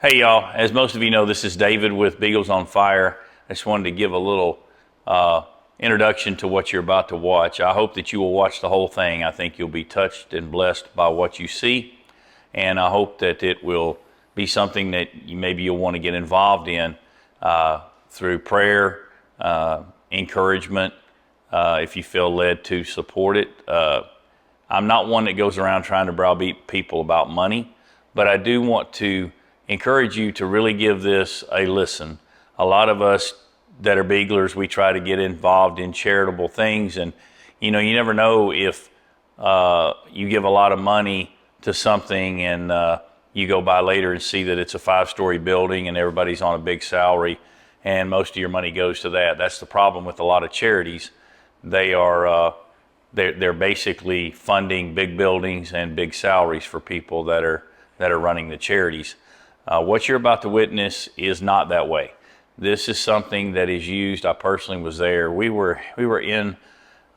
Hey y'all, as most of you know, this is David with Beagles on Fire. I just wanted to give a little introduction to what you're about to watch. I hope that you will watch the whole thing. I think you'll be touched and blessed by what you see, and I hope that it will be something that maybe you'll want to get involved in through prayer, encouragement, if you feel led to support it. I'm not one that goes around trying to browbeat people about money, but I do want to encourage you to really give this a listen. A lot of us that are Beaglers, we try to get involved in charitable things, and you never know if you give a lot of money to something and you go by later and see that it's a 5-story building and everybody's on a big salary and most of your money goes to that. That's the problem with a lot of charities. They're basically funding big buildings and big salaries for people that are running the charities. What you're about to witness is not that way. This is something that is used. I personally was there. We were in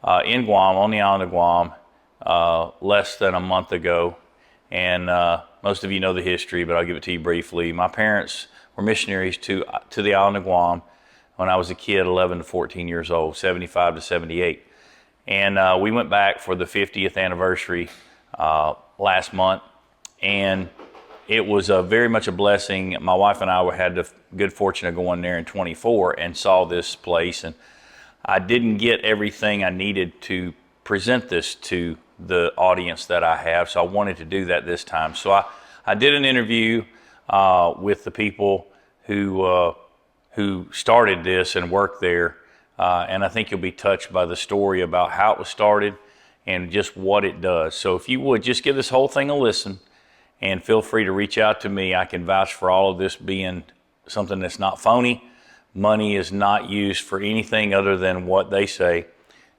Guam, on the island of Guam, less than a month ago, and most of you know the history, but I'll give it to you briefly. My parents were missionaries to the island of Guam when I was a kid, 11 to 14 years old, 75 to 78, and we went back for the 50th anniversary last month, and it was very much a blessing. My wife and I had the good fortune of going there in 24 and saw this place. And I didn't get everything I needed to present this to the audience that I have, so I wanted to do that this time. So I did an interview with the people who started this and worked there. And I think you'll be touched by the story about how it was started and just what it does. So if you would, just give this whole thing a listen. And feel free to reach out to me. I can vouch for all of this being something that's not phony. Money is not used for anything other than what they say.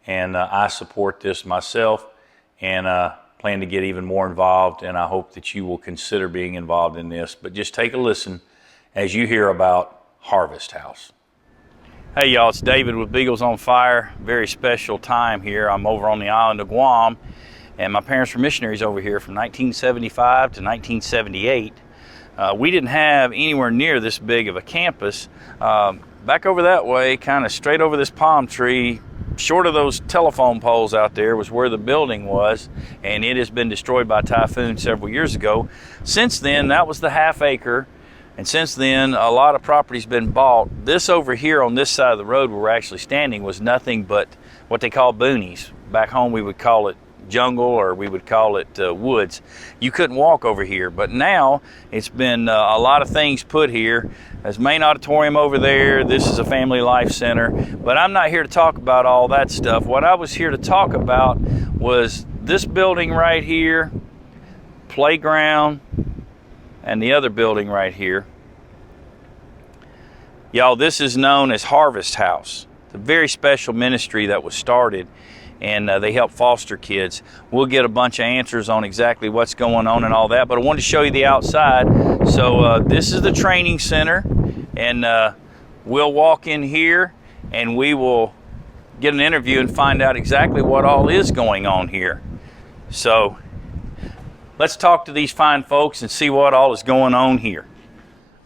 And I support this myself and plan to get even more involved. And I hope that you will consider being involved in this. But just take a listen as you hear about Harvest House. Hey y'all, it's David with Beagles on Fire. Very special time here. I'm over on the island of Guam. And my parents were missionaries over here from 1975 to 1978. We didn't have anywhere near this big of a campus. Back over that way, kind of straight over this palm tree, short of those telephone poles out there, was where the building was, and it has been destroyed by a typhoon several years ago. Since then, that was the half acre, and since then, a lot of property's been bought. This over here on this side of the road where we're actually standing was nothing but what they call boonies. Back home, we would call it jungle, or we would call it woods. You couldn't walk over here, but now it's been a lot of things put here. There's main auditorium over there. This is a family life center, but I'm not here to talk about all that stuff. What I was here to talk about was this building right here, playground, and the other building right here. Y'all, this is known as Harvest House. It's a very special ministry that was started, and they help foster kids. We'll get a bunch of answers on exactly what's going on and all that, but I wanted to show you the outside. So this is the training center, and we'll walk in here and we will get an interview and find out exactly what all is going on here. So let's talk to these fine folks and see what all is going on here.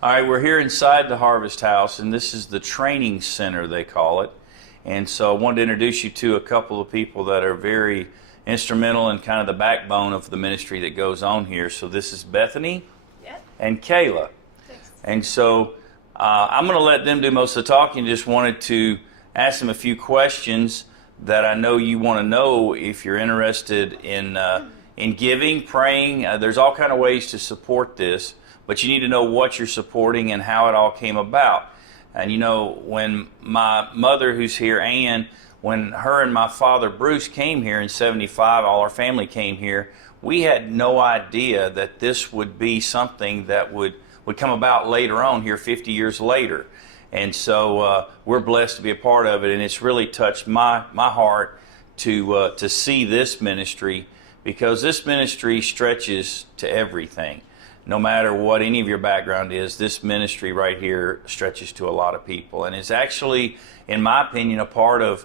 All right, we're here inside the Harvest House, and this is the training center, they call it. And so I wanted to introduce you to a couple of people that are very instrumental in kind of the backbone of the ministry that goes on here. So this is Bethany and Kayla. Thanks. And so I'm going to let them do most of the talking. Just wanted to ask them a few questions that I know you want to know if you're interested in giving, praying. There's all kind of ways to support this, but you need to know what you're supporting and how it all came about. And when my mother, who's here, Ann, when her and my father, Bruce, came here in 75, all our family came here, we had no idea that this would be something that would come about later on here 50 years later. And so we're blessed to be a part of it, and it's really touched my heart to see this ministry, because this ministry stretches to everything. No matter what any of your background is, this ministry right here stretches to a lot of people. And it's actually, in my opinion, a part of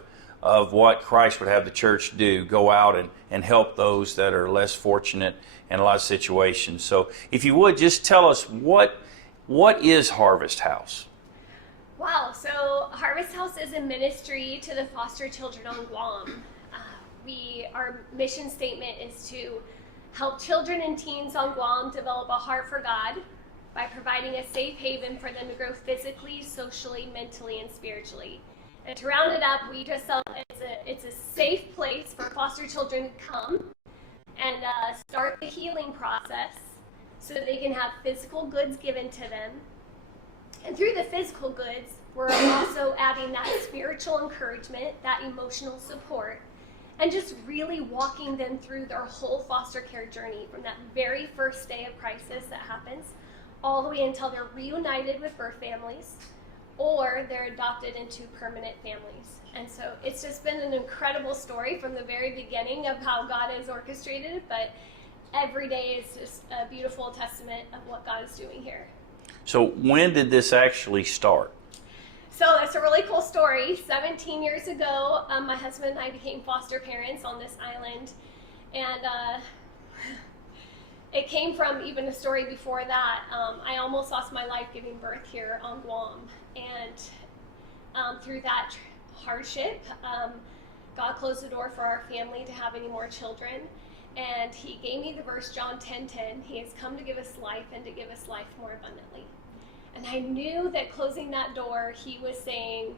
what Christ would have the church do, go out and help those that are less fortunate in a lot of situations. So if you would, just tell us what What is Harvest House? Wow, so Harvest House is a ministry to the foster children on Guam. Our mission statement is to help children and teens on Guam develop a heart for God by providing a safe haven for them to grow physically, socially, mentally, and spiritually. And to round it up, we just felt it's a safe place for foster children to come and start the healing process so that they can have physical goods given to them. And through the physical goods, we're also adding that spiritual encouragement, that emotional support, and just really walking them through their whole foster care journey from that very first day of crisis that happens all the way until they're reunited with birth families or they're adopted into permanent families. And so it's just been an incredible story from the very beginning of how God has orchestrated it, but every day is just a beautiful testament of what God is doing here. So when did this actually start? So that's a really cool story. 17 years ago, my husband and I became foster parents on this island. And it came from even a story before that. I almost lost my life giving birth here on Guam. And through that hardship, God closed the door for our family to have any more children. And he gave me the verse John 10:10. He has come to give us life and to give us life more abundantly. And I knew that closing that door, he was saying,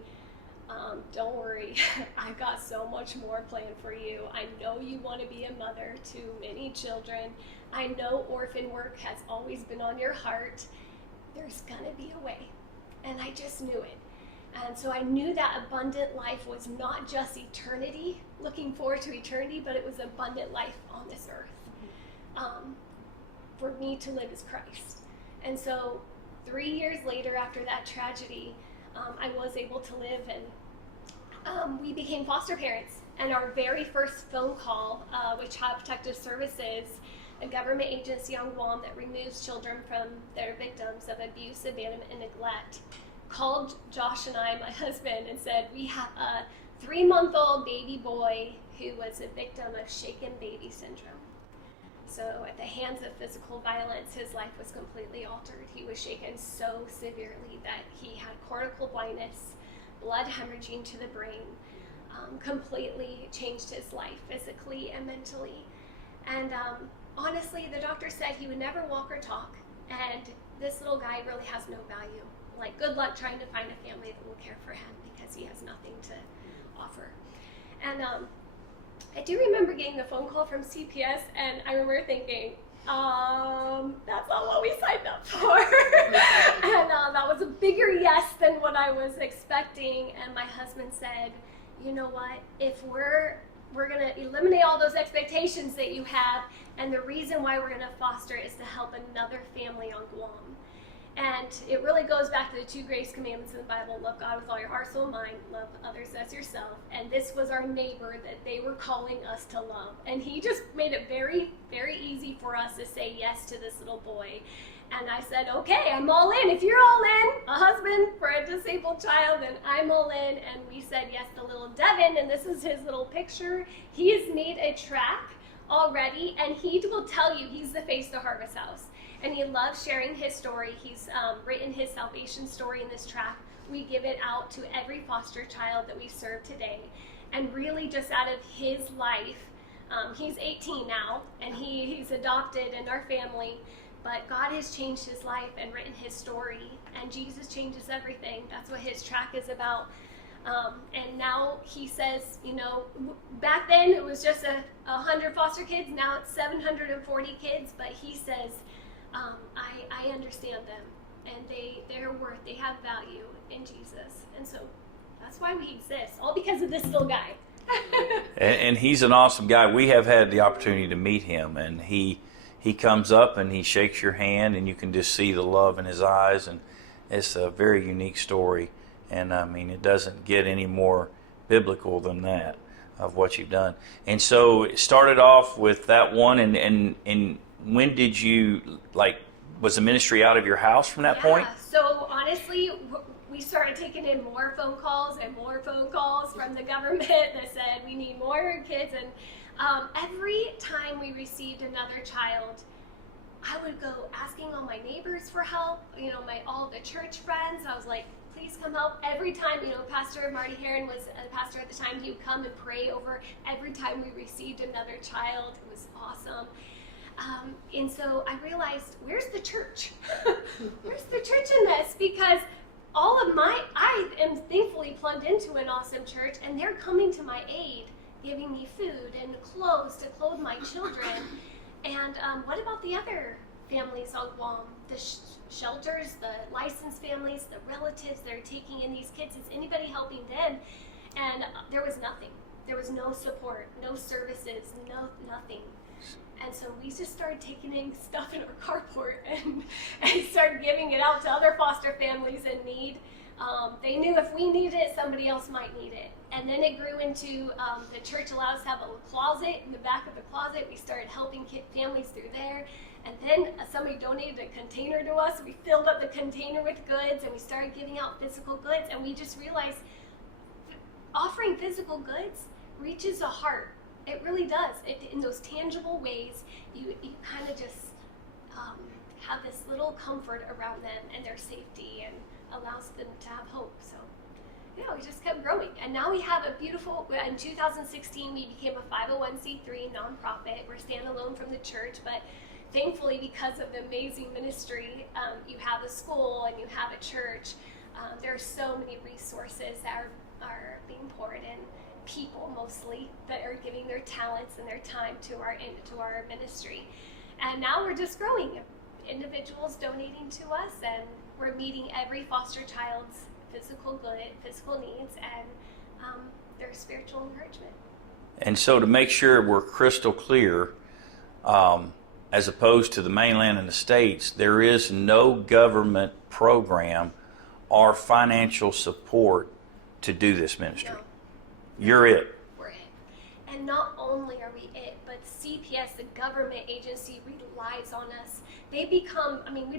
don't worry, I've got so much more planned for you. I know you want to be a mother to many children. I know orphan work has always been on your heart. There's going to be a way. And I just knew it. And so I knew that abundant life was not just eternity, looking forward to eternity, but it was abundant life on this earth. For me to live as Christ. And so 3 years later, after that tragedy, I was able to live, and we became foster parents. And our very first phone call with Child Protective Services, a government agency on Guam that removes children from their victims of abuse, abandonment, and neglect, called Josh and I, my husband, and said, we have a 3-month-old baby boy who was a victim of shaken baby syndrome. So at the hands of physical violence, his life was completely altered. He was shaken so severely that he had cortical blindness, blood hemorrhaging to the brain, completely changed his life physically and mentally. And honestly, the doctor said he would never walk or talk, and this little guy really has no value. Like, good luck trying to find a family that will care for him because he has nothing to offer. And I do remember getting the phone call from CPS, and I remember thinking, that's not what we signed up for. And that was a bigger yes than what I was expecting. And my husband said, you know what, if we're going to eliminate all those expectations that you have, and the reason why we're going to foster is to help another family on Guam. And it really goes back to the 2 greatest commandments in the Bible: love God with all your heart, soul, and mind, love others as yourself. And this was our neighbor that they were calling us to love. And he just made it very, very easy for us to say yes to this little boy. And I said, okay, I'm all in. If you're all in, a husband for a disabled child, then I'm all in. And we said yes to little Devin, and this is his little picture. He has made a track already, and he will tell you he's the face to Harvest House. And he loves sharing his story. He's written his salvation story in this track. We give it out to every foster child that we serve today. And really just out of his life, he's 18 now, and he's adopted in our family. But God has changed his life and written his story. And Jesus changes everything. That's what his track is about. And now he says, you know, back then it was just 100 foster kids. Now it's 740 kids. But he says, I understand them, and they're worth, they have value in Jesus. And so that's why we exist, all because of this little guy. and he's an awesome guy. We have had the opportunity to meet him, and he comes up and he shakes your hand, and you can just see the love in his eyes, and it's a very unique story. And I mean, it doesn't get any more biblical than that of what you've done. And so it started off with that one, and when did you, was the ministry out of your house from that point? So honestly, we started taking in more phone calls and more phone calls from the government that said we need more kids. And every time we received another child, I would go asking all my neighbors for help, all the church friends. I was like, please come help. Every time, Pastor Marty Heron was a pastor at the time, he would come and pray over every time we received another child. It was awesome. And so I realized, where's the church? Where's the church in this? Because I am thankfully plugged into an awesome church, and they're coming to my aid, giving me food and clothes to clothe my children. And what about the other families on Guam? The shelters, the licensed families, the relatives that are taking in these kids? Is anybody helping them? And there was nothing. There was no support, no services, nothing. And so we just started taking in stuff in our carport and started giving it out to other foster families in need. They knew if we needed it, somebody else might need it. And then it grew into the church allowed us to have a closet. In the back of the closet, we started helping families through there. And then somebody donated a container to us. We filled up the container with goods, and we started giving out physical goods. And we just realized offering physical goods reaches a heart. It really does. In those tangible ways, you kind of just have this little comfort around them and their safety, and allows them to have hope. So, we just kept growing. And now we have a beautiful, in 2016, we became a 501c3 nonprofit. We're standalone from the church, but thankfully, because of the amazing ministry, you have a school and you have a church. There are so many resources that are being poured in. People mostly that are giving their talents and their time to our ministry. And now we're just growing. Individuals donating to us, and we're meeting every foster child's physical needs and their spiritual encouragement. And so to make sure we're crystal clear, as opposed to the mainland and the States, there is no government program or financial support to do this ministry. No. You're it. We're it. And not only are we it, but CPS, the government agency, relies on us. We've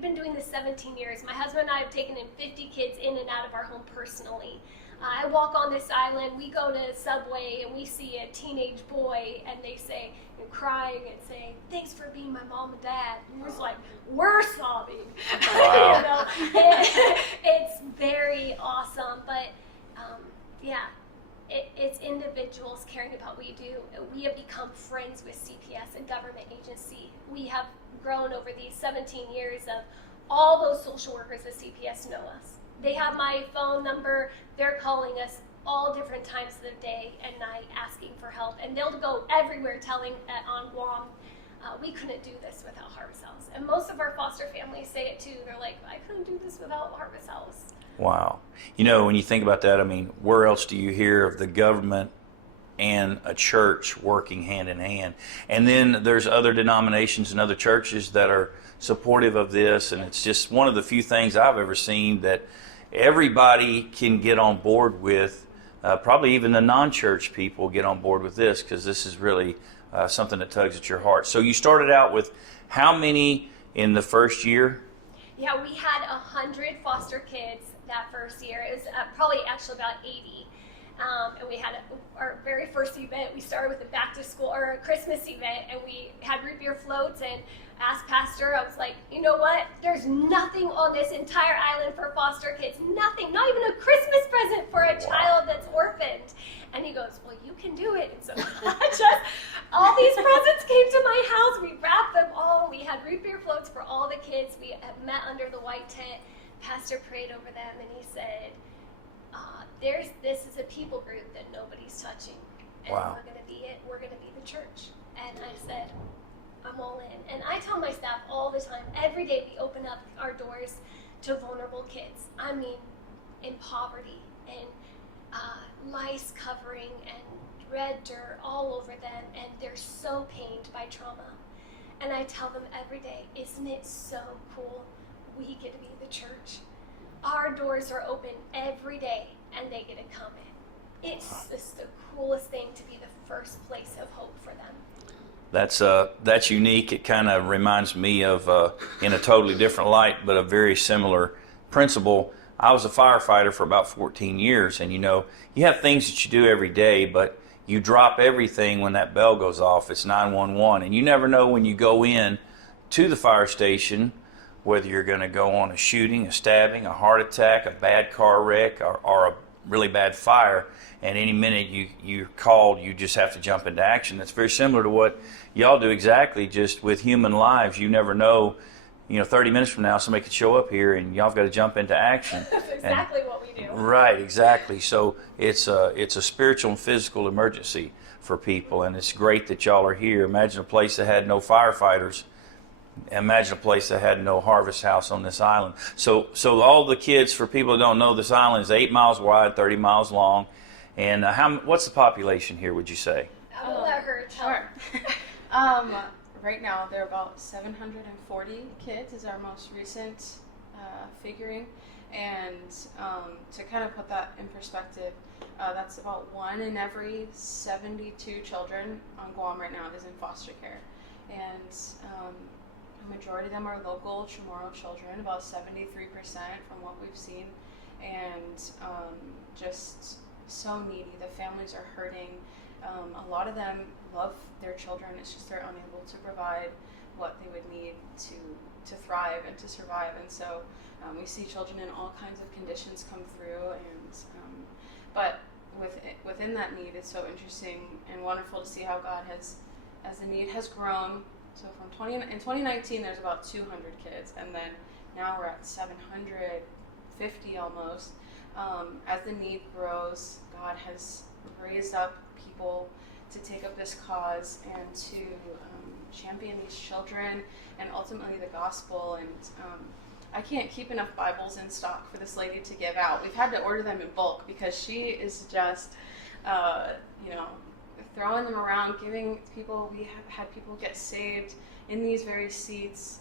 been doing this 17 years. My husband and I have taken in 50 kids in and out of our home personally. I walk on this island, we go to Subway, and we see a teenage boy, and they say, crying and saying, thanks for being my mom and dad. And we're just like, we're sobbing. Wow. It's very awesome. But it's individuals caring about what we do. We have become friends with CPS, a government agency. We have grown over these 17 years of all those social workers at CPS know us. They have my phone number. They're calling us all different times of the day and night asking for help. And they'll go everywhere telling on Guam, we couldn't do this without Harvest House. And most of our foster families say it too. They're like, I couldn't do this without Harvest House. Wow. When you think about that, where else do you hear of the government and a church working hand in hand? And then there's other denominations and other churches that are supportive of this, and it's just one of the few things I've ever seen that everybody can get on board with. Probably even the non-church people get on board with this, because this is really something that tugs at your heart. So you started out with how many in the first year? Yeah, we had 100 foster kids that first year. It was probably actually about 80. And we had our very first event. We started with a back to school or a Christmas event, and we had root beer floats. And asked Pastor, I was like, you know what? There's nothing on this entire island for foster kids. Nothing, not even a Christmas present for a child that's orphaned. And he goes, well, you can do it. And so all these presents came to my house. We wrapped them all. We had root beer floats for all the kids. We met under the white tent. Pastor prayed over them, and he said, this is a people group that nobody's touching. And wow. We're going to be it. We're going to be the church. And I said, I'm all in. And I tell my staff all the time, every day we open up our doors to vulnerable kids. In poverty and lice covering and red dirt all over them, and they're so pained by trauma. And I tell them every day, isn't it so cool? We get to be the church. Our doors are open every day, and they get to come in. It's just the coolest thing to be the first place of hope for them. That's unique. It kind of reminds me of, in a totally different light, but a very similar principle. I was a firefighter for about 14 years, and you have things that you do every day, but you drop everything when that bell goes off. It's 911, and you never know when you go in to the fire station, whether you're going to go on a shooting, a stabbing, a heart attack, a bad car wreck, or a really bad fire, and any minute you're called, you just have to jump into action. That's very similar to what y'all do exactly, just with human lives. You never know, 30 minutes from now somebody could show up here and y'all have got to jump into action. That's exactly what we do. Right, exactly. So it's a spiritual and physical emergency for people, and it's great that y'all are here. Imagine a place that had no firefighters. Imagine a place that had no Harvest House on this island. So all the kids, for people who don't know, this island is 8 miles wide, 30 miles long. And what's the population here, would you say? I will let her tell. Sure. Right now, there are about 740 kids is our most recent figuring. And to kind of put that in perspective, that's about 1 in every 72 children on Guam right now is in foster care. And the majority of them are local Chamorro children, about 73% from what we've seen. And just so needy. The families are hurting. A lot of them love their children. It's just they're unable to provide what they would need to thrive and to survive. And so we see children in all kinds of conditions come through. And but within that need, it's so interesting and wonderful to see how God has, as the need has grown. So in 2019, there's about 200 kids, and then now we're at 750 almost. As the need grows, God has raised up people to take up this cause and to champion these children and ultimately the gospel. And I can't keep enough Bibles in stock for this lady to give out. We've had to order them in bulk because she is just, throwing them around, giving people. We have had people get saved in these very seats,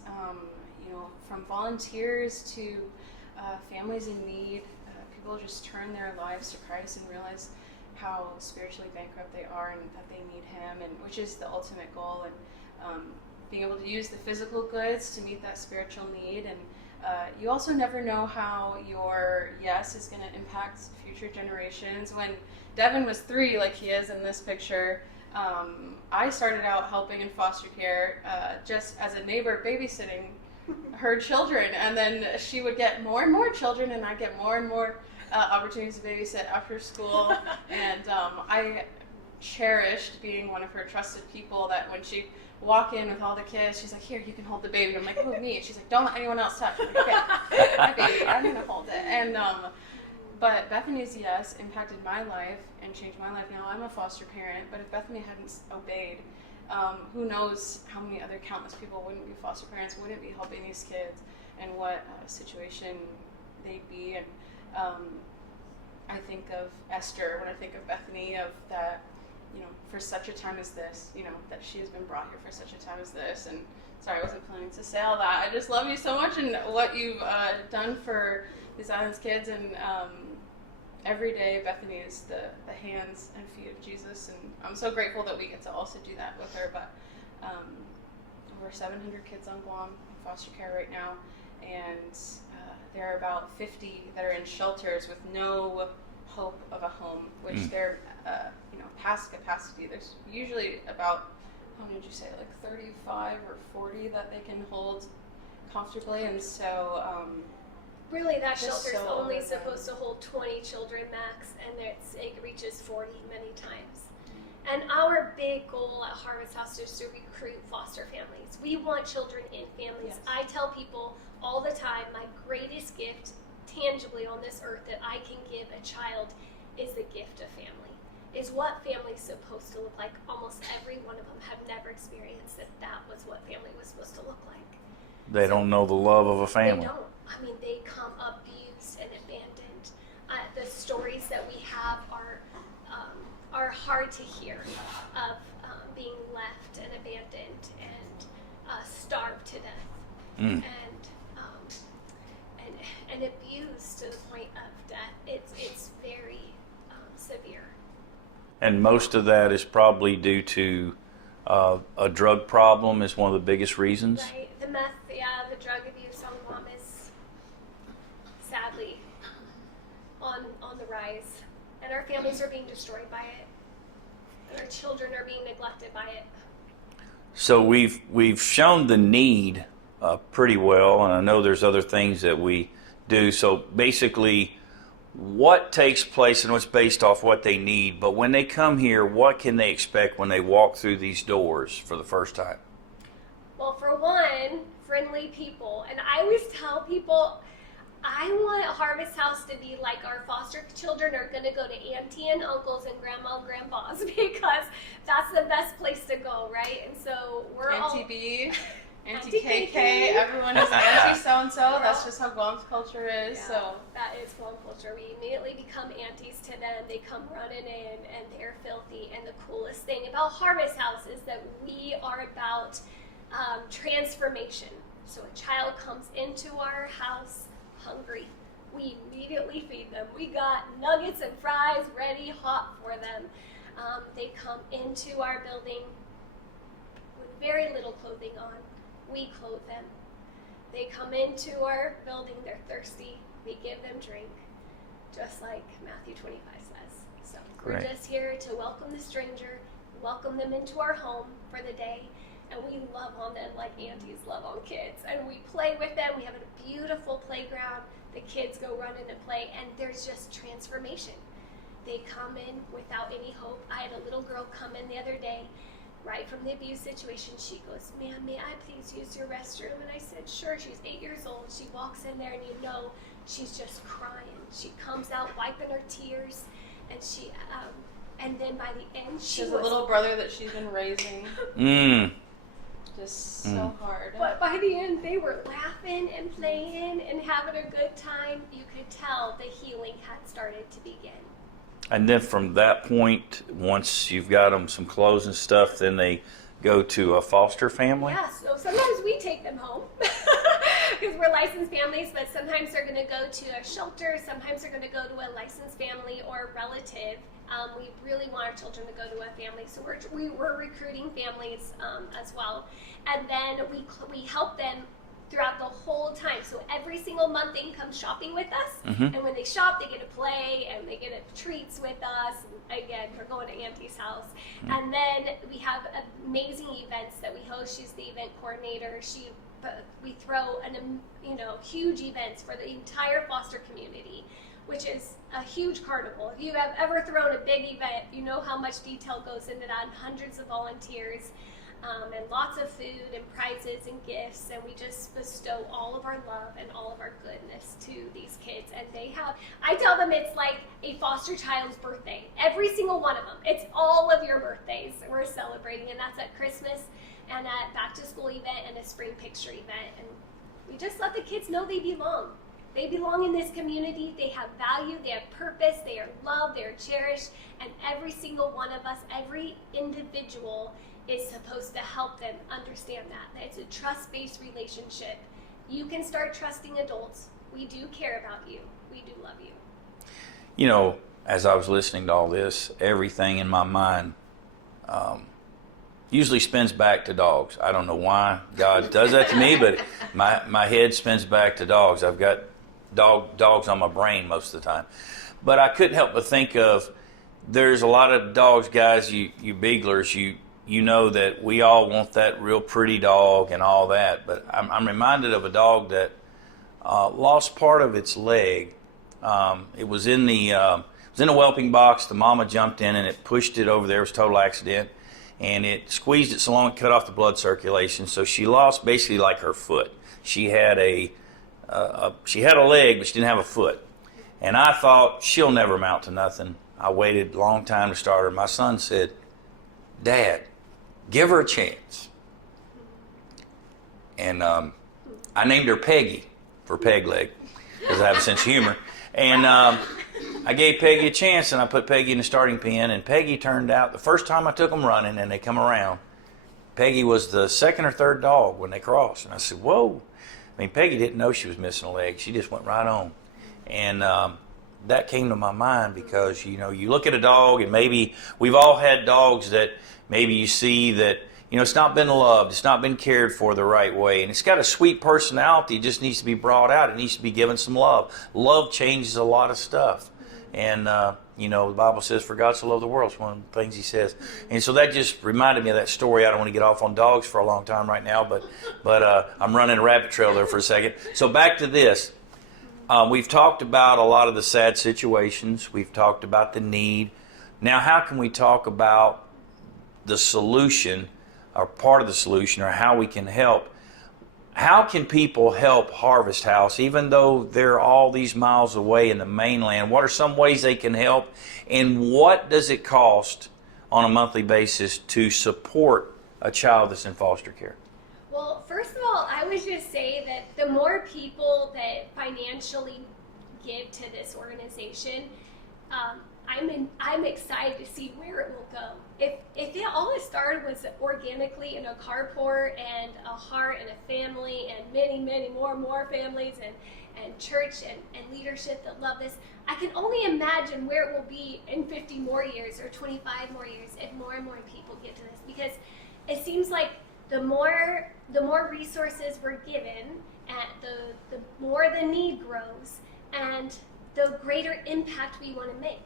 from volunteers to families in need. People just turn their lives to Christ and realize how spiritually bankrupt they are and that they need Him, and which is the ultimate goal. And being able to use the physical goods to meet that spiritual need. And you also never know how your yes is going to impact future generations. When Devin was 3, like he is in this picture, I started out helping in foster care just as a neighbor babysitting her children, and then she would get more and more children, and I'd get more and more opportunities to babysit after school. And I cherished being one of her trusted people, that when she'd walk in with all the kids, she's like, "Here, you can hold the baby." I'm like, "Who, me?" She's like, "Don't let anyone else touch it." I'm like, "Okay, my baby, I'm gonna hold it." And but Bethany's yes impacted my life and changed my life. Now I'm a foster parent, but if Bethany hadn't obeyed, who knows how many other countless people wouldn't be foster parents, wouldn't be helping these kids, and what situation they'd be. And I think of Esther when I think of Bethany, of that, for such a time as this, that she has been brought here for such a time as this. And sorry, I wasn't planning to say all that. I just love you so much and what you've done for these islands kids. And every day Bethany is the hands and feet of Jesus, and I'm so grateful that we get to also do that with her. But over 700 kids on Guam in foster care right now, and there are about 50 that are in shelters with no hope of a home, which they're past capacity. There's usually about, how many did you say, like 35 or 40 that they can hold comfortably. And so really, that shelter's so only supposed to hold 20 children max, and it reaches 40 many times. And our big goal at Harvest House is to recruit foster families. We want children in families. Yes. I tell people all the time, my greatest gift tangibly on this earth that I can give a child is the gift of family. Is what family's supposed to look like. Almost every one of them have never experienced that was what family was supposed to look like. They don't know the love of a family. They don't. I mean, they come abused and abandoned. The stories that we have are hard to hear, of being left and abandoned and starved to death, and abused to the point of death. It's very severe. And most of that is probably due to a drug problem is one of the biggest reasons. Right. The meth, the drug abuse on Guam is sadly on the rise. And our families are being destroyed by it. And our children are being neglected by it. So we've shown the need pretty well, and I know there's other things that we do. So basically, what takes place and what's based off what they need. But when they come here, what can they expect when they walk through these doors for the first time? Well, for one, friendly people. And I always tell people, I want Harvest House to be like our foster children are going to go to auntie and uncles and grandma and grandpas, because that's the best place to go, right? And so we're all... Auntie B, Auntie Auntie KK, everyone is Auntie so-and-so. That's just how Guam's culture is. Yeah, So that is Guam culture. We immediately become aunties to them. They come running in and they're filthy. And the coolest thing about Harvest House is that we are about transformation. So a child comes into our house hungry. We immediately feed them. We got nuggets and fries ready, hot for them. They come into our building with very little clothing on. We clothe them. They come into our building, they're thirsty. We give them drink, just like Matthew 25 says. So Great. We're just here to welcome the stranger, welcome them into our home for the day, and we love on them like aunties love on kids. And we play with them. We have a beautiful playground. The kids go running and play, and there's just transformation. They come in without any hope. I had a little girl come in the other day, right from the abuse situation. She goes, "Ma'am, may I please use your restroom?" And I said, "Sure." She's 8 years old. She walks in there, and you know she's just crying. She comes out wiping her tears, and she, and then by the end, she has a little brother that she's been raising. Just so hard. But by the end, they were laughing and playing and having a good time. You could tell the healing had started to begin. And then from that point, once you've got them some clothes and stuff, then they go to a foster family? Yeah, so sometimes we take them home because we're licensed families, but sometimes they're going to go to a shelter. Sometimes they're going to go to a licensed family or a relative. We really want our children to go to a family, so we're recruiting families as well. And then we help them throughout the whole time. So every single month they can come shopping with us. And when they shop, they get to play and they get treats with us. And again, we're going to Auntie's house. And then we have amazing events that we host. She's the event coordinator. We throw huge events for the entire foster community, which is a huge carnival. If you have ever thrown a big event, you know how much detail goes into that, and hundreds of volunteers. And lots of food and prizes and gifts, and we just bestow all of our love and all of our goodness to these kids. And I tell them it's like a foster child's birthday. Every single one of them. It's all of your birthdays we're celebrating, and that's at Christmas and at back to school event and a spring picture event. And we just let the kids know they belong. They belong in this community. They have value. They have purpose. They are loved. They are cherished. And every single one of us, every individual, is supposed to help them understand that it's a trust-based relationship. You can start trusting adults. We do care about you. We do love you. You know, as I was listening to all this, everything in my mind usually spins back to dogs. I don't know why God does that to me, but my head spins back to dogs. I've got dogs on my brain most of the time. But I couldn't help but think of, there's a lot of dogs, guys, you beaglers, you know that we all want that real pretty dog and all that, but I'm reminded of a dog that lost part of its leg. It was in a whelping box. The mama jumped in and it pushed it over there. It was a total accident, and it squeezed it so long it cut off the blood circulation. So she lost basically like her foot. She had a leg, but she didn't have a foot. And I thought, she'll never amount to nothing. I waited a long time to start her. My son said, "Dad, give her a chance." And I named her Peggy for Peg Leg because I have a sense of humor. And I gave Peggy a chance, and I put Peggy in the starting pen. And Peggy turned out, the first time I took them running and they come around, Peggy was the second or third dog when they crossed. And I said, whoa. I mean, Peggy didn't know she was missing a leg. She just went right on. And that came to my mind because, you look at a dog, and maybe we've all had dogs that maybe you see that, it's not been loved, it's not been cared for the right way, and it's got a sweet personality. It just needs to be brought out. It needs to be given some love. Love changes a lot of stuff. And, the Bible says, for God so loved the world. It's one of the things he says. And so that just reminded me of that story. I don't want to get off on dogs for a long time right now, but I'm running a rabbit trail there for a second. So back to this. We've talked about a lot of the sad situations. We've talked about the need. Now, how can we talk about the solution, or part of the solution, or how we can help? How can people help Harvest House, even though they're all these miles away in the mainland? What are some ways they can help? And what does it cost on a monthly basis to support a child that's in foster care? Well, first of all, I would just say that the more people that financially give to this organization, I'm excited to see where it will go. If all it started was organically in a carport and a heart and a family and many more families and church and leadership that love this, I can only imagine where it will be in 50 more years or 25 more years if more and more people get to this, because it seems like the more resources we're given, and the more the need grows, and the greater impact we want to make.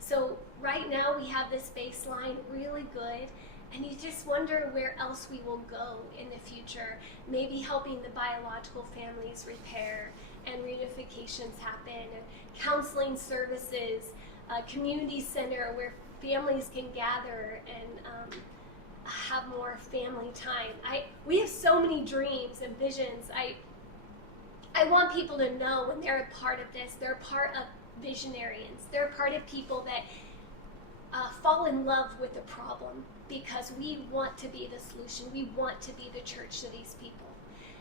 So right now we have this baseline really good, and you just wonder where else we will go in the future. Maybe helping the biological families repair and reunifications happen, and counseling services, a community center where families can gather and have more family time. We have so many dreams and visions. I want people to know when they're a part of this, they're a part of visionarians. They're a part of people that fall in love with the problem, because we want to be the solution. We want to be the church to these people,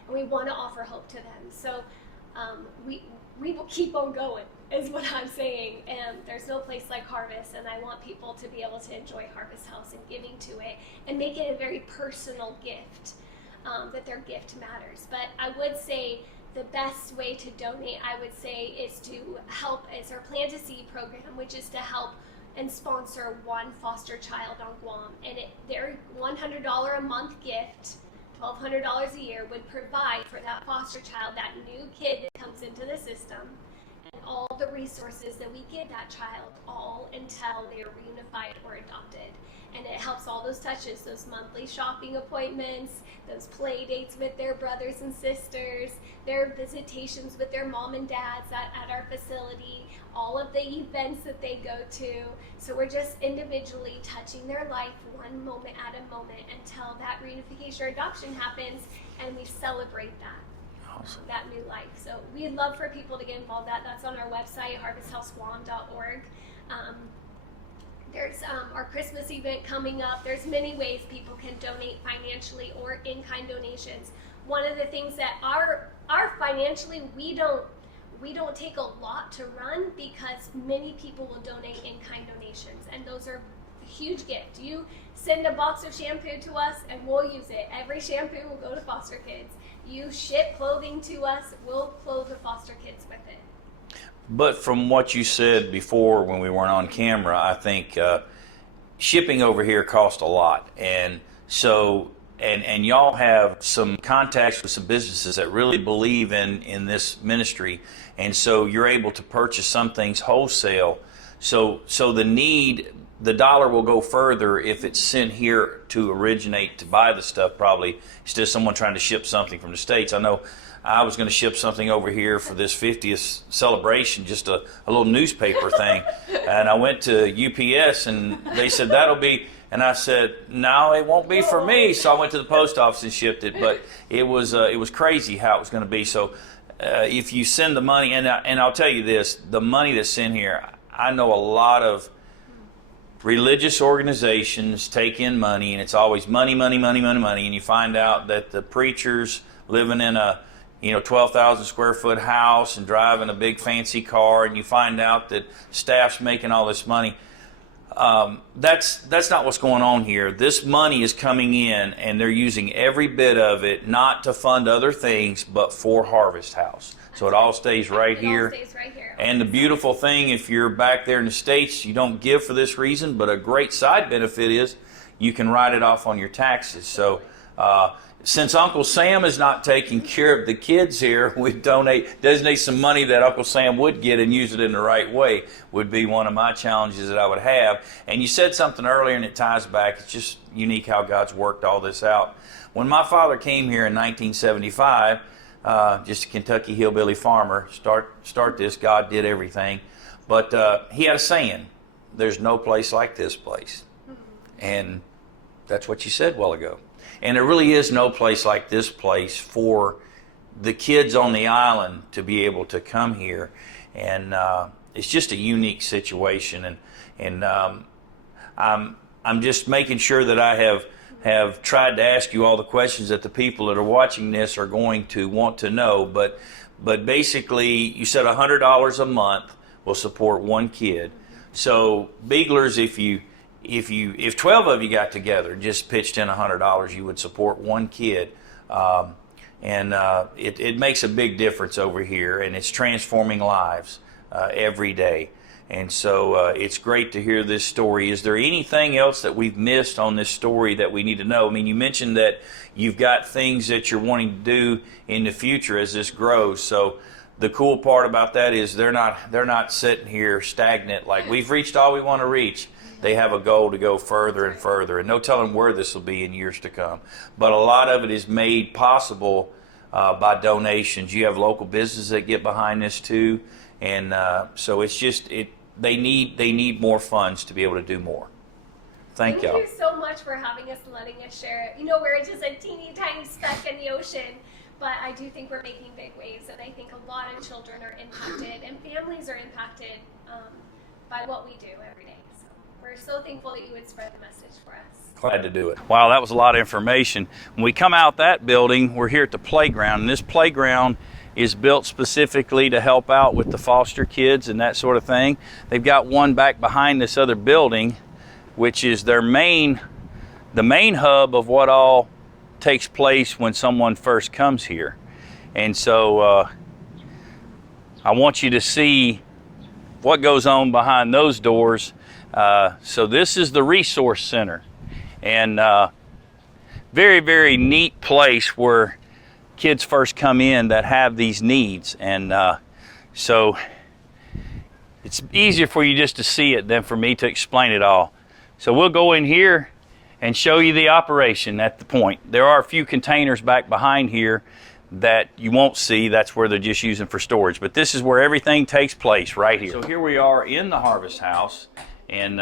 and we want to offer hope to them. So we will keep on going, is what I'm saying. And there's no place like Harvest, and I want people to be able to enjoy Harvest House and giving to it and make it a very personal gift, that their gift matters. But I would say the best way to donate, I would say, is to help, is our Plan to See program, which is to help and sponsor one foster child on Guam. And their $100 a month gift, $1,200 a year, would provide for that foster child, that new kid that comes into the system, and all the resources that we give that child, all until they are reunified or adopted. And it helps all those touches, those monthly shopping appointments, those play dates with their brothers and sisters, their visitations with their mom and dads at our facility, all of the events that they go to. So we're just individually touching their life one moment at a moment until that reunification or adoption happens, and we celebrate that. Awesome. That new life. So we'd love for people to get involved. That's on our website, harvesthouseguam.org. There's our Christmas event coming up. There's many ways people can donate financially or in-kind donations. One of the things that our financially, we don't take a lot to run, because many people will donate in-kind donations, and those are a huge gift. You send a box of shampoo to us and we'll use it. Every shampoo will go to foster kids. You ship clothing to us, we'll clothe the foster kids with it. But from what you said before when we weren't on camera, I think shipping over here costs a lot. And so, and y'all have some contacts with some businesses that really believe in this ministry. And so you're able to purchase some things wholesale. So the dollar will go further if it's sent here to originate to buy the stuff, probably, instead of someone trying to ship something from the States. I know I was going to ship something over here for this 50th celebration, just a little newspaper thing. And I went to UPS and they said, that'll be, and I said, no, it won't be for me. So I went to the post office and shipped it. But it was crazy how it was going to be. So if you send the money, and I'll tell you this, the money that's sent here, I know a lot of religious organizations take in money, and it's always money, and you find out that the preachers living in a 12,000 square foot house and driving a big fancy car, and you find out that staff's making all this money. That's not what's going on here. This money is coming in, and they're using every bit of it not to fund other things, but for Harvest House. So it all stays right here. It all stays right here. And the beautiful thing, if you're back there in the States, you don't give for this reason, but a great side benefit is you can write it off on your taxes. So Since Uncle Sam is not taking care of the kids here, we designate some money that Uncle Sam would get and use it in the right way would be one of my challenges that I would have. And you said something earlier, and it ties back. It's just unique how God's worked all this out. When my father came here in 1975, just a Kentucky hillbilly farmer, start this, God did everything. But he had a saying, there's no place like this place. And that's what you said a while ago. And there really is no place like this place for the kids on the island to be able to come here. And it's just a unique situation. And I'm just making sure that I have tried to ask you all the questions that the people that are watching this are going to want to know. But basically, you said $100 a month will support one kid. So Beaglers, if 12 of you got together and just pitched in $100, you would support one kid. It makes a big difference over here, and it's transforming lives every day. And so it's great to hear this story. Is there anything else that we've missed on this story that we need to know? I mean, you mentioned that you've got things that you're wanting to do in the future as this grows. So the cool part about that is they're not sitting here stagnant like we've reached all we want to reach. They have a goal to go further and further, and no telling where this will be in years to come. But a lot of it is made possible by donations. You have local businesses that get behind this too, and so it's just they need more funds to be able to do more. Thank y'all. Thank you so much for having us and letting us share it. You know, we're just a teeny tiny speck in the ocean, but I do think we're making big waves, and I think a lot of children are impacted and families are impacted by what we do every day. So we're so thankful that you would spread the message for us. Glad to do it. Wow, that was a lot of information. When we come out that building, we're here at the playground, and this playground is built specifically to help out with the foster kids and that sort of thing. They've got one back behind this other building, which is the main hub of what all takes place when someone first comes here. And so I want you to see what goes on behind those doors. So this is the resource center, and very, very neat place where kids first come in that have these needs. And so it's easier for you just to see it than for me to explain it all. So we'll go in here and show you the operation at the point. There are a few containers back behind here that you won't see. That's where they're just using for storage. But this is where everything takes place right here. So here we are in the Harvest House, and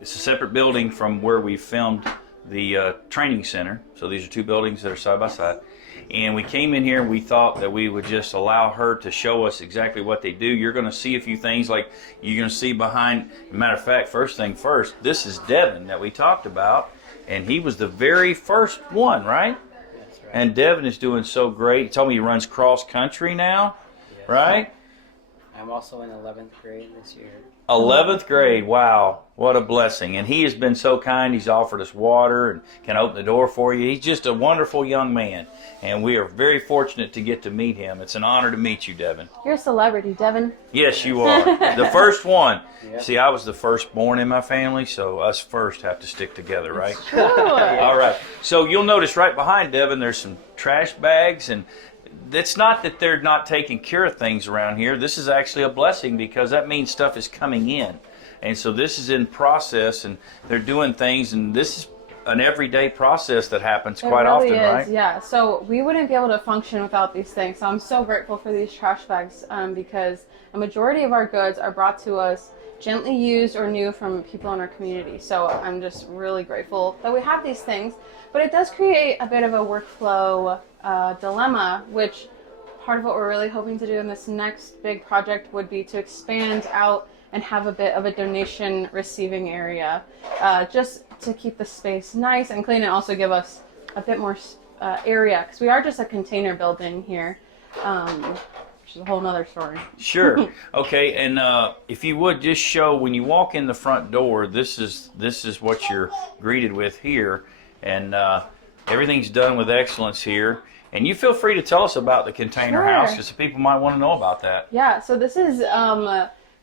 it's a separate building from where we filmed the training center. So these are two buildings that are side by side. And we came in here and we thought that we would just allow her to show us exactly what they do. You're going to see a few things like you're going to see behind. Matter of fact, first thing first, this is Devin that we talked about. And he was the very first one, right? That's right. And Devin is doing so great. He told me he runs cross country now, Yes. right? I'm also in 11th grade this year. 11th grade, wow, what a blessing. And he has been so kind. He's offered us water and can open the door for you. He's just a wonderful young man, and we are very fortunate to get to meet him. It's an honor to meet you, Devin. You're a celebrity, Devin. Yes, you are. The first one. Yep. See, I was the firstborn in my family, so us first have to stick together, right? True. All right. So you'll notice right behind Devin, there's some trash bags, and it's not that they're not taking care of things around here. This is actually a blessing because that means stuff is coming in. And so this is in process, and they're doing things, and this is an everyday process that happens It quite really often, is, right? Yeah. So we wouldn't be able to function without these things. So I'm so grateful for these trash bags because a majority of our goods are brought to us gently used or new from people in our community. So I'm just really grateful that we have these things. But it does create a bit of a workflow dilemma, which part of what we're really hoping to do in this next big project would be to expand out and have a bit of a donation receiving area, just to keep the space nice and clean and also give us a bit more area, because we are just a container building here, which is a whole nother story. Sure. Okay, and if you would just show when you walk in the front door, this is what you're greeted with here, and everything's done with excellence here. And you feel free to tell us about the container Sure. house, because people might want to know about that. Yeah, so this is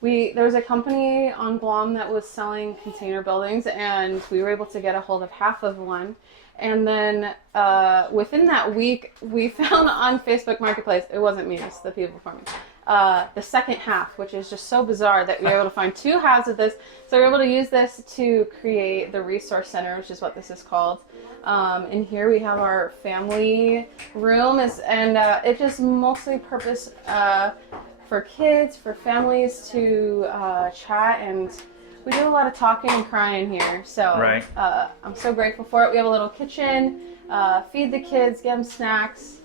There was a company on Guam that was selling container buildings, and we were able to get a hold of half of one. And then within that week, we found on Facebook Marketplace, it wasn't me, it's the people before me, the second half, which is just so bizarre that we were able to find two halves of this. So we were able to use this to create the Resource Center, which is what this is called. And here we have our family room, and it just mostly purpose for kids, for families to chat, and we do a lot of talking and crying here. So Right. I'm so grateful for it. We have a little kitchen, feed the kids, get them snacks.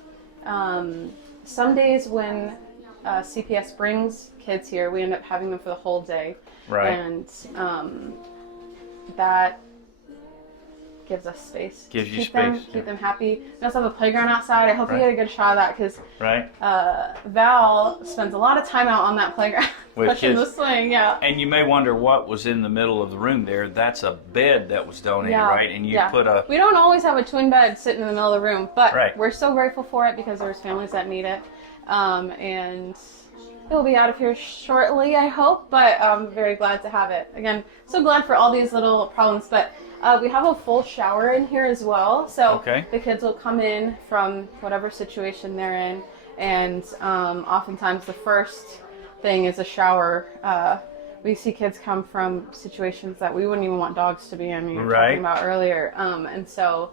Some days when CPS brings kids here, we end up having them for the whole day. Right. And that gives us space. Gives to you keep them, space, keep them happy. We also have a playground outside. I hope you Right. get a good shot of that, because Right. Val spends a lot of time out on that playground With pushing kids. the swing. Yeah. And you may wonder what was in the middle of the room there. That's a bed that was donated, Yeah, right? And you yeah. put a... We don't always have a twin bed sitting in the middle of the room, but Right. we're so grateful for it because there's families that need it. And it'll be out of here shortly, I hope, but I'm very glad to have it. Again, so glad for all these little problems, but we have a full shower in here as well, so Okay. the kids will come in from whatever situation they're in, and oftentimes the first thing is a shower. We see kids come from situations that we wouldn't even want dogs to be in, we were Right. talking about earlier, and so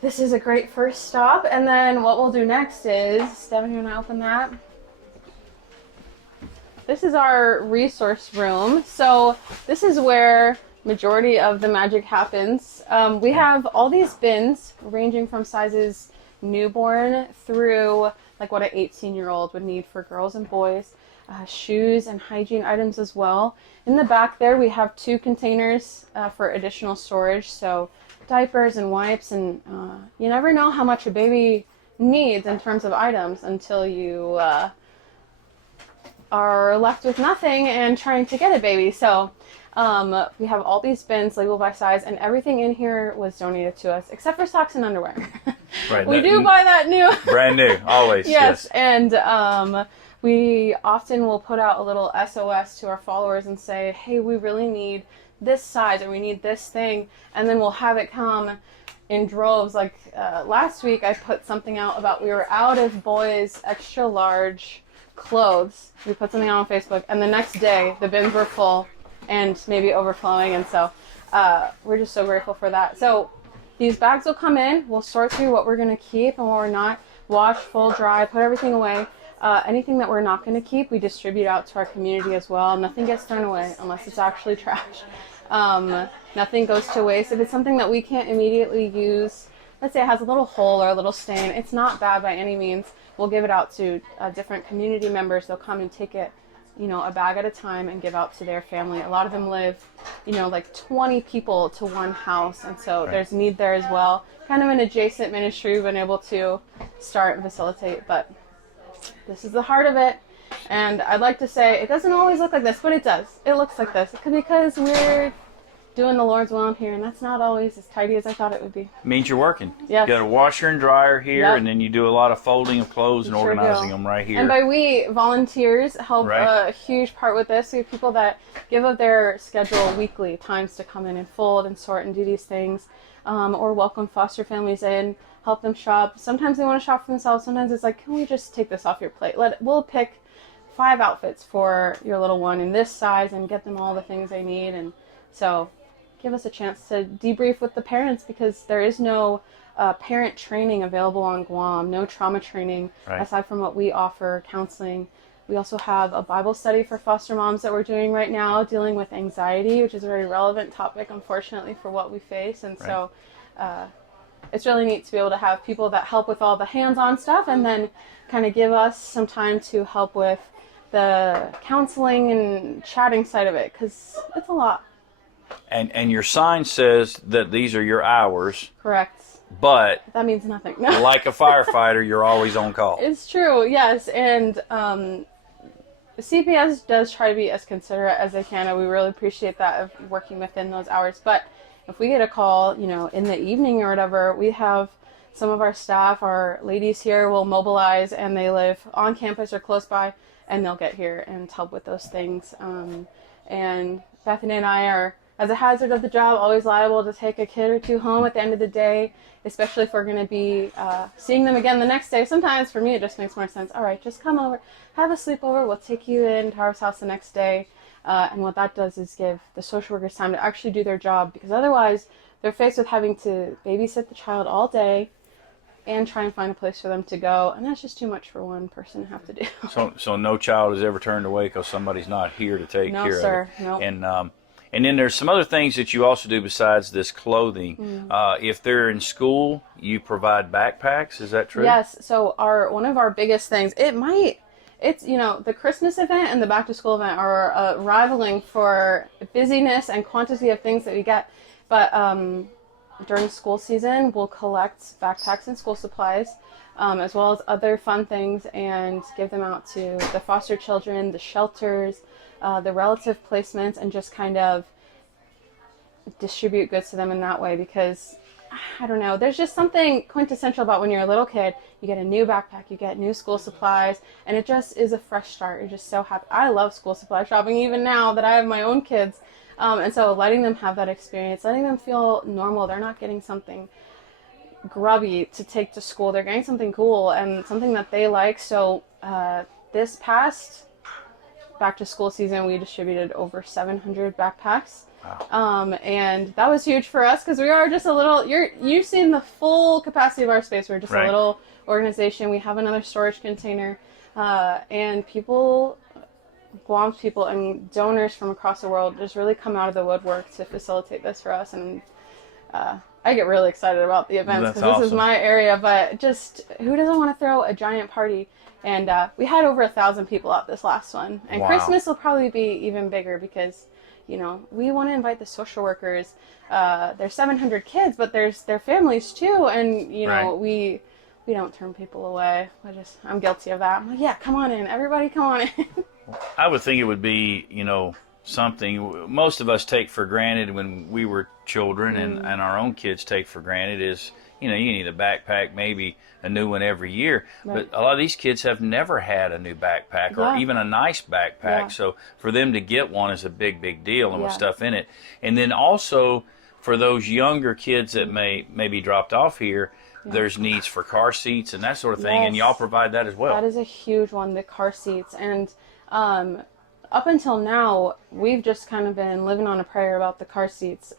this is a great first stop. And then what we'll do next is, Devin, you want to open that? This is our resource room. So this is where majority of the magic happens. We have all these bins ranging from sizes newborn through like what an 18-year-old would need for girls and boys, shoes and hygiene items as well. In the back there we have 2 containers for additional storage, so diapers and wipes, and you never know how much a baby needs in terms of items until you are left with nothing and trying to get a baby. So we have all these bins labeled by size, and everything in here was donated to us except for socks and underwear. Right. We do buy that new. Brand new, always. Yes, and we often will put out a little SOS to our followers and say, hey, we really need this size, or we need this thing, and then we'll have it come in droves. Like last week I put something out about we were out of boys extra large clothes. We put something out on Facebook, and the next day the bins were full and maybe overflowing, and so we're just so grateful for that. So these bags will come in, we'll sort through what we're going to keep and what we're not, wash, fold, dry, put everything away. Anything that we're not going to keep, we distribute out to our community as well. Nothing gets thrown away unless it's actually trash. Nothing goes to waste. If it's something that we can't immediately use, let's say it has a little hole or a little stain, it's not bad by any means. We'll give it out to different community members. They'll come and take it, a bag at a time, and give out to their family. A lot of them live, like 20 people to one house, and so there's need there as well. Kind of an adjacent ministry we've been able to start and facilitate, but this is the heart of it. And I'd like to say it doesn't always look like this, but it does. It looks like this because we're doing the Lord's will in here, and that's not always as tidy as I thought it would be. Means you're working. Yes. You got a washer and dryer here, Yep. and then you do a lot of folding of clothes and Sure organizing do. them right here. And by we, volunteers help Right. a huge part with this. We have people that give up their schedule weekly times to come in and fold and sort and do these things, or welcome foster families in, help them shop. Sometimes they want to shop for themselves. Sometimes it's like, can we just take this off your plate? We'll pick 5 outfits for your little one in this size and get them all the things they need. And so give us a chance to debrief with the parents, because there is no parent training available on Guam, no trauma training Right. aside from what we offer, counseling. We also have a Bible study for foster moms that we're doing right now, dealing with anxiety, which is a very relevant topic, unfortunately, for what we face. And so it's really neat to be able to have people that help with all the hands-on stuff, and then kind of give us some time to help with the counseling and chatting side of it, because it's a lot. And your sign says that these are your hours, Correct. but That means nothing. No. like a firefighter, you're always on call. It's true, yes. And the CPS does try to be as considerate as they can, and we really appreciate that, of working within those hours. But if we get a call, in the evening or whatever, we have some of our staff, our ladies here, will mobilize, and they live on campus or close by, and they'll get here and help with those things. And Bethany and I are, as a hazard of the job, always liable to take a kid or two home at the end of the day, especially if we're going to be seeing them again the next day. Sometimes for me it just makes more sense. All right, just come over, have a sleepover, we'll take you in to our house the next day. And what that does is give the social workers time to actually do their job, because otherwise they're faced with having to babysit the child all day and try and find a place for them to go, and that's just too much for one person to have to do. So no child is ever turned away because somebody's not here to take No, care sir. of it. Nope. And then there's some other things that you also do besides this clothing. If they're in school, you provide backpacks. Is that true? Yes. So one of our biggest things, it's the Christmas event and the back to school event are rivaling for busyness and quantity of things that we get. But during school season, we'll collect backpacks and school supplies, as well as other fun things, and give them out to the foster children, the shelters, the relative placements, and just kind of distribute goods to them in that way. Because, I don't know, there's just something quintessential about when you're a little kid. You get a new backpack, you get new school supplies, and it just is a fresh start. You're just so happy. I love school supply shopping even now that I have my own kids. And so letting them have that experience, letting them feel normal. They're not getting something grubby to take to school. They're getting something cool and something that they like. So this past back to school season, we distributed over 700 backpacks. Wow. And that was huge for us because we are just a little, you've seen the full capacity of our space. We're just a little organization. We have another storage container, and Guam's people and donors from across the world just really come out of the woodwork to facilitate this for us. And I get really excited about the events because this is my area, but just who doesn't want to throw a giant party? And we had over 1,000 people out this last one. And Christmas will probably be even bigger because, we want to invite the social workers. There's 700 kids, but there's their families too. And, we don't turn people away. I'm guilty of that. I'm like, yeah, come on in. Everybody come on in. I would think it would be, something most of us take for granted when we were children, and our own kids take for granted is, you need a backpack, maybe a new one every year. Right. But a lot of these kids have never had a new backpack or even a nice backpack. Yeah. So for them to get one is a big, big deal, and with stuff in it. And then also for those younger kids that may be dropped off here, there's needs for car seats and that sort of thing, and y'all provide that as well. That is a huge one, the car seats. And up until now, we've just kind of been living on a prayer about the car seats.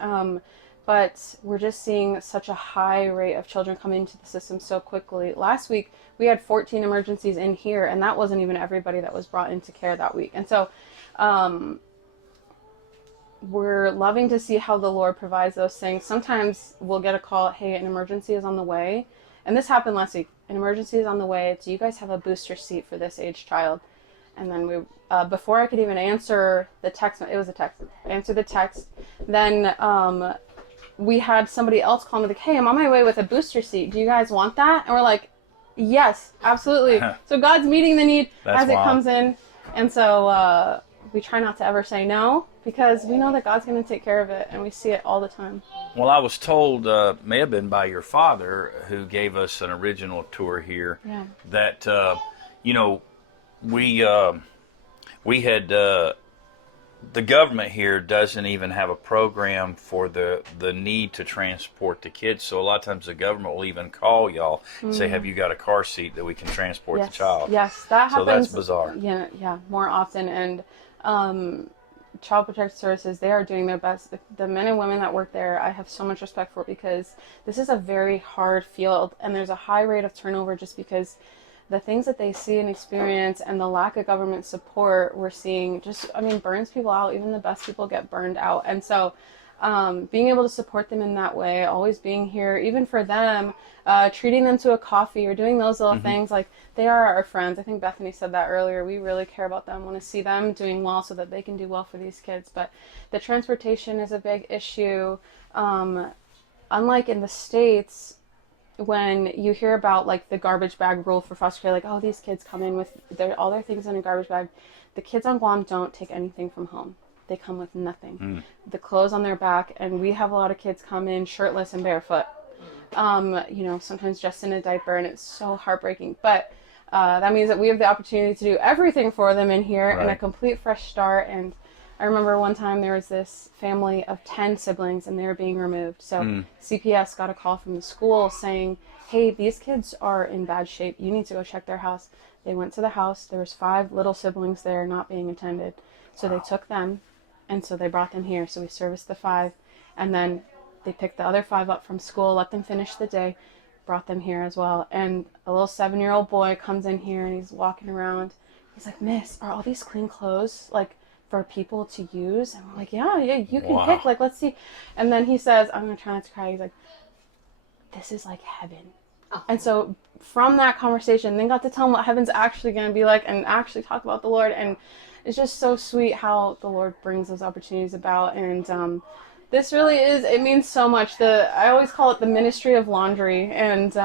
But we're just seeing such a high rate of children come into the system so quickly. Last week, we had 14 emergencies in here, and that wasn't even everybody that was brought into care that week. And so we're loving to see how the Lord provides those things. Sometimes we'll get a call, hey, an emergency is on the way. And this happened last week. An emergency is on the way. Do you guys have a booster seat for this age child? And then we, before I could even answer the text, it was a text, answer the text, then we had somebody else call me like, hey, I'm on my way with a booster seat. Do you guys want that? And we're like, yes, absolutely. So God's meeting the need as it comes in. And so we try not to ever say no, because we know that God's going to take care of it, and we see it all the time. Well, I was told, may have been by your father, who gave us an original tour here, that, we had, the government here doesn't even have a program for the need to transport the kids. So a lot of times the government will even call y'all and say, have you got a car seat that we can transport the child? Yes, that happens. So that's bizarre. Yeah, more often. And Child Protective Services, they are doing their best. The men and women that work there, I have so much respect for, because this is a very hard field, and there's a high rate of turnover just because the things that they see and experience and the lack of government support we're seeing burns people out. Even the best people get burned out. And so being able to support them in that way, always being here, even for them, treating them to a coffee or doing those little things, like, they are our friends. I think Bethany said that earlier. We really care about them, want to see them doing well so that they can do well for these kids. But the transportation is a big issue. Unlike in the States, when you hear about like the garbage bag rule for foster care, like, oh, these kids come in with all their things in a garbage bag. The kids on Guam don't take anything from home. They come with nothing. The clothes on their back, and we have a lot of kids come in shirtless and barefoot. Sometimes just in a diaper, and it's so heartbreaking. But that means that we have the opportunity to do everything for them in here and a Right. complete fresh start. And I remember one time there was this family of 10 siblings, and they were being removed. So CPS got a call from the school saying, hey, these kids are in bad shape. You need to go check their house. They went to the house. There was 5 little siblings there not being attended. So they took them, and so they brought them here. So we serviced the 5, and then they picked the other 5 up from school, let them finish the day, brought them here as well. And a little 7-year-old boy comes in here, and he's walking around. He's like, Miss, are all these clean clothes, like, for people to use? And we're like, yeah, you can Wow. pick, like, let's see. And then he says, I'm going to try not to cry. He's like, this is like heaven. And so from that conversation, then got to tell him what heaven's actually going to be like and actually talk about the Lord. And it's just so sweet how the Lord brings those opportunities about. And this really is, it means so much. I always call it the ministry of laundry. And,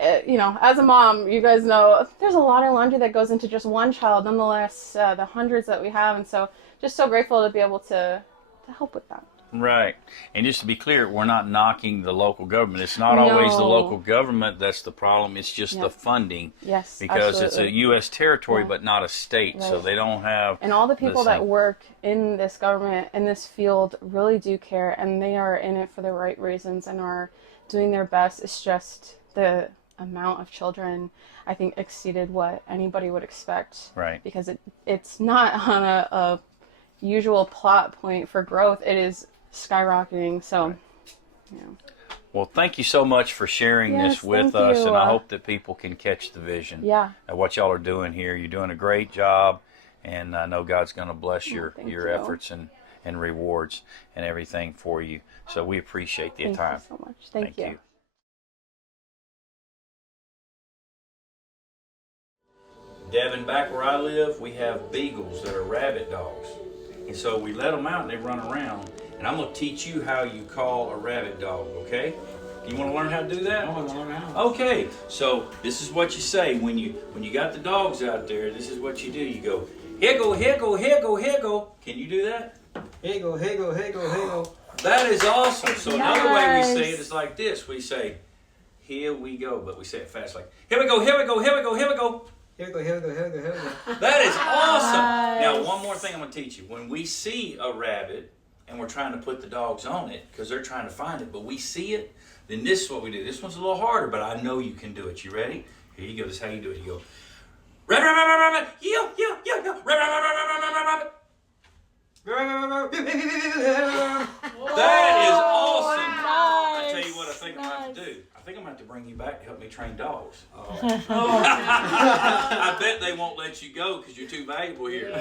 as a mom, you guys know there's a lot of laundry that goes into just one child, nonetheless, the hundreds that we have. And so just so grateful to be able to help with that. Right. And just to be clear, we're not knocking the local government. It's not always the No. local government that's the problem. It's just the Yep. funding. Yes, Because it's a absolutely. U.S. territory, Yeah. but not a state. So Right. they don't have... And all the people that same- work in this government, in this field, really do care, and they are in it for the right reasons and are doing their best. It's just the amount of children, I think, exceeded what anybody would expect. Right. Because it's not on a usual plot point for growth. It is skyrocketing. So, Well, thank you so much for sharing Yes, this with thank us, you. and I hope that people can catch the vision yeah. of what y'all are doing here. You're doing a great job, and I know God's going to bless your thank your you. efforts and rewards and everything for you. So we appreciate the Thank time. you so much. Thank you. Devin, back where I live, we have beagles that are rabbit dogs. And so we let them out and they run around. And I'm going to teach you how you call a rabbit dog, okay? You want to learn how to do that? Okay, so this is what you say when you got the dogs out there. This is what you do. You go, here go, here go, here go, here go. Can you do that? Here you go, here you go, here you go, here you go. That is awesome. So another way we say Nice. it is like this. We say, here we go, but we say it fast, like, here we go, here we go, here we go, here we go. Here we go, here we go, here we go, here we go. That is awesome. Now, one more thing I'm going to teach you. When we see a rabbit and we're trying to put the dogs on it because they're trying to find it, but we see it, then this is what we do. This one's a little harder, but I know you can do it. You ready? Here you go. This is how you do it. You go, rabbit, rabbit, rabbit, rabbit, yo, yo, yo, yo, rabbit, rabbit, rabbit, rabbit, rabbit. That is awesome. I tell you what I think I'm going to have to do. I think I'm going to have to bring you back to help me train dogs. I bet they won't let you go because you're too valuable here.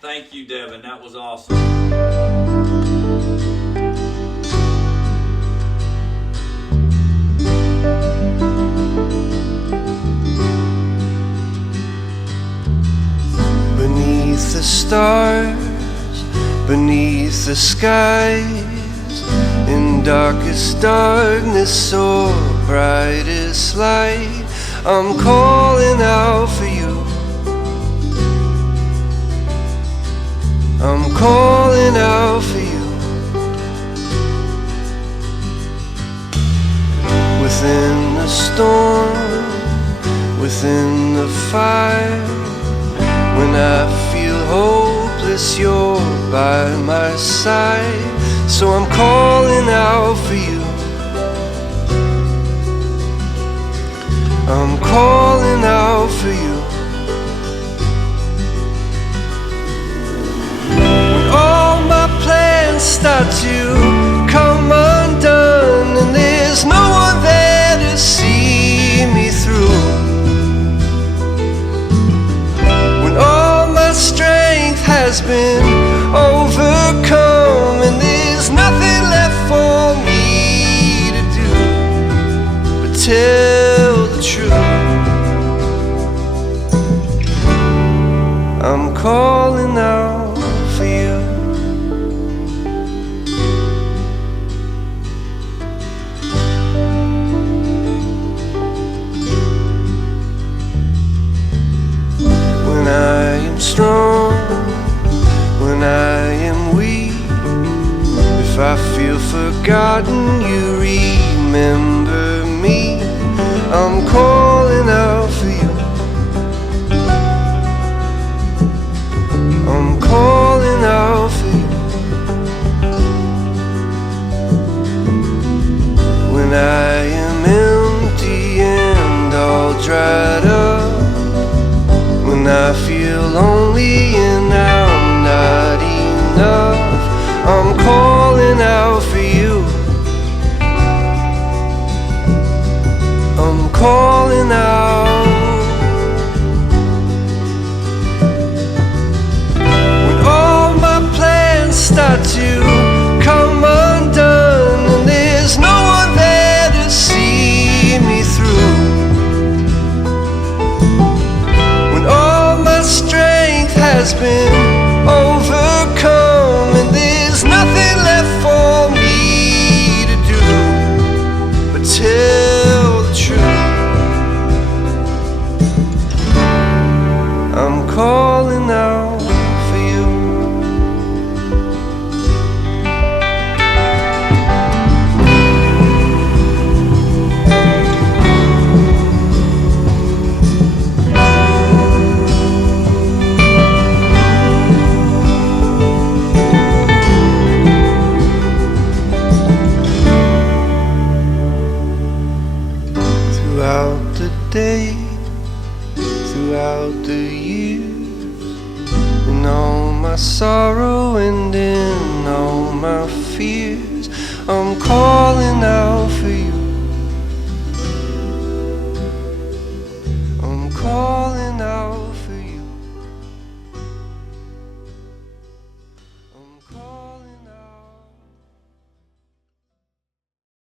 Thank you, Devin. That was awesome. Beneath the stars, beneath the skies, in darkest darkness or brightest light, I'm calling out for you. I'm calling out for you. Within the storm, within the fire, when I feel hopeless, you're by my side. So I'm calling out for you. I'm calling out for you. When all my plans start to come undone and there's no one there to see me through, when all my strength has been overcome and there's nothing left for me to do but tell the truth, I'm calling out for you. When I am strong, when I am weak, if I feel forgotten, you remind remember me, I'm calling out for you. I'm calling out for you. When I am empty and all dried up, when I feel lonely and I'm not enough, I'm calling out for you. I'm calling out. When all my plans start to come undone and there's no one there to see me through, when all my strength has been overcome and there's nothing left for me to do but tell the truth, I'm calling out for you. Throughout the day, throughout the years, in all my sorrow and in all my fears, I'm calling out for you.